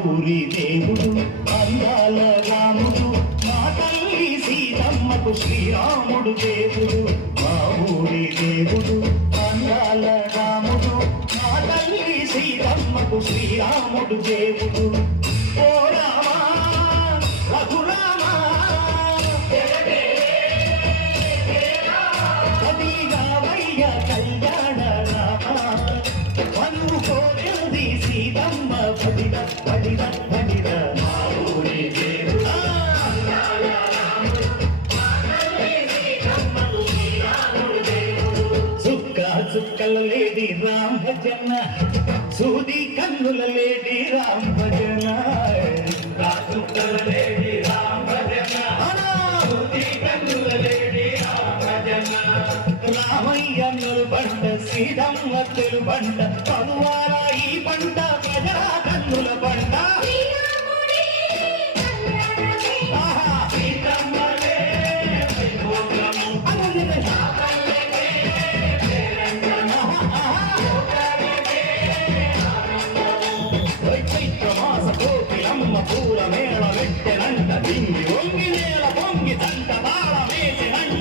ఊరి దేవుడు అందాల రాముడు మా తల్లి సీతమ్మకు శ్రీరాముడు దేవుడు మా ఊరి దేవుడు అందాల రాముడు మా తల్లి సీతమ్మకు శ్రీరాముడు దేవుడు ఓ రామా రఘురామా కదిగావయ్య కళ్యాణ రామా వందు కోరింది సీతమ్మ పడిద పడిద పడిద మా ఊరి దేవుడు అందాల రాముడు మా తల్లి సీతమ్మకు శ్రీరాముడు దేవుడు చుక్క చుక్కల లేడి రామ భజన సూది కన్నుల లేడి రామ భజన చుక్కల లేడి రామ భజన సూది కన్నుల లేడి రామ భజన రామయ్యను బంట సీతమ్మ తెలు బంట పలువారా ఈ పంట ప్రజా కన్నుల బంట పూల మేళ వెట్టెనంట దింగి వంగి నేల పొంగి తంట తాళ వేసినంట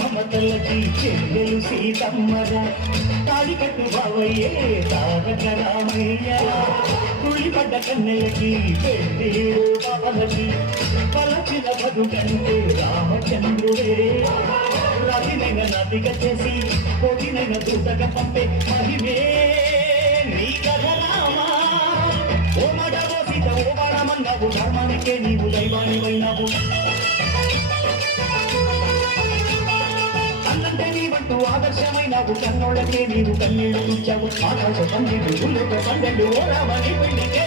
మమతలకి చెల్లెలు సీతమ్మగా తాళి కట్టు బావయ్యే తారక రామయ్య తుళ్ళిపడ్డ కన్నెలకి పెళ్ళిడు బావలకి పలచిన బతుకంటే రామచంద్రుడే రతినైన నదిగా చేసి కోటినైన దూతగా పంపే మహిమే నీ కథ రామా ఓ మడవో సీత ఓ బాణమన్నావు ధర్మానికే నీవు దైవానివైనావు అన్నంటే నీవంటూ ఆదర్శమైనావు కన్నోళ్ళకే నీవు కన్నీళ్లు కూర్చావు ఆకాశ పందిడు గుళ్ళతో పందెళ్ళు ఓరామని పెళ్ళికే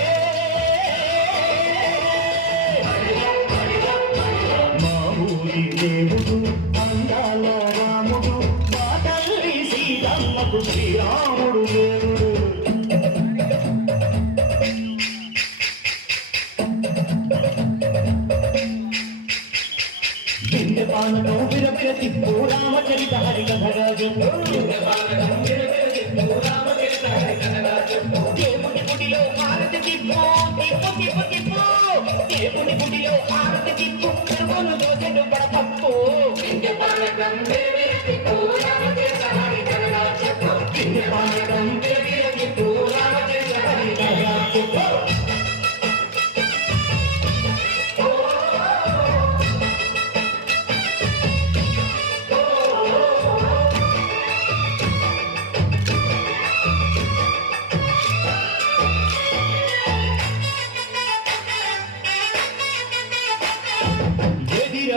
మా ఊరి దేవుడు అందాల రాముడు మా తల్లి సీతమ్మకు శ్రీరాముడు దేవుడు పానకం విరవిర తిప్పు రామచరిత హరికథగా చెప్పు దేవుని గుడిలో హారతి తిప్పు తిప్పు తిప్పు తిప్పు దేవుని గుడిలో హారతి తిప్పు తిరుగును దోసెడు పడపప్పు పానకం విరవిర తిప్పు రామచరిత హరికథగా చెప్పు పానకం విరవిర తిప్పు రామచరిత హరికథగా చెప్పు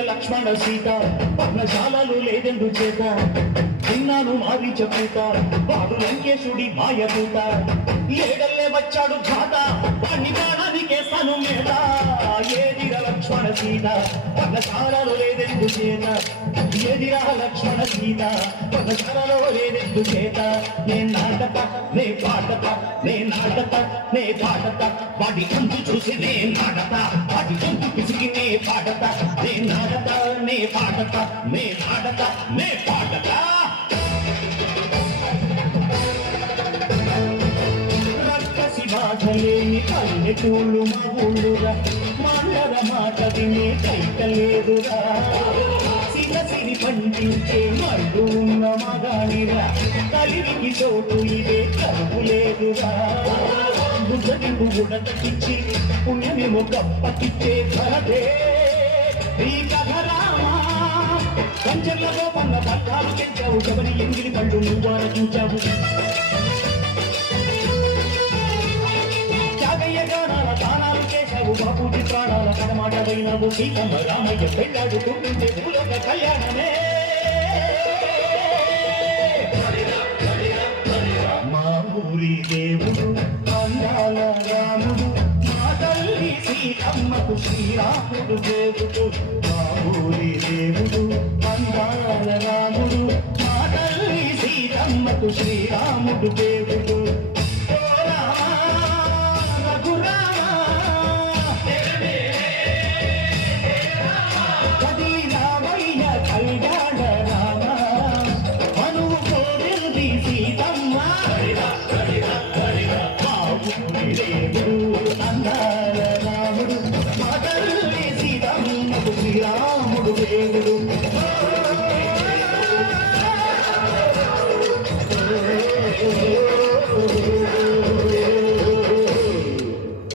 లక్ష్మణ సీత పర్ణశాలలు లేదెందు చేత విన్నాను మారి చెప్పుత వాడు లంకేశుడి మాయపూత ఏడల్లే వచ్చాడు ఘాత వాణ్ణి ప్రాణానికేస్తాను మేత ఏదిరా లక్ష్మణ సీత పర్ణశాలలో లేదెందు చేత ఏదిరా లక్ష్మణ సీత పర్ణశాలలో లేదెందు చేత నే నాటత నే పాటత నే నాటత నే పాటత వాడి కంపు చూసి నే నాటత వాడి కంపు పిసికి నే పాటత నే నాటత నే పాటత నే నాటత నే పాటత పల్లెటూళ్ళు మా ఊళ్ళురా మాండర మాట వినే కైకలేదురా సిరి పండించే మళ్ళు ఉన్న మగానిరా కలివికి చోటు ఇదే కరువు లేదురా బుద్ధటి పువ్వుడతకిచ్చి పుణ్యమేమో గప్పకిచ్చే ధరదే ఈ కథ రామా కంచెర్లతో పన్న పట్టాలు తెచ్చావు ఎవరి ఎంగిలి పళ్ళు నువ్వాన చూచావు త్యాగయ్య గానాల తానాలు చేశావు బాబుటి ప్రాణాల కడమాటైనావు సీతమ్మ రామయ్య పెళ్ళాడుకుంటుంటే భూలోక కళ్యాణమే మా ఊరి దేవుడు అందాల రాముడు మా తల్లి సీతమ్మకు శ్రీరాముడు దేవుడు మా ఊరి దేవుడు అందాల రాముడు మా తల్లి సీతమ్మకు శ్రీరాముడు దేవుడు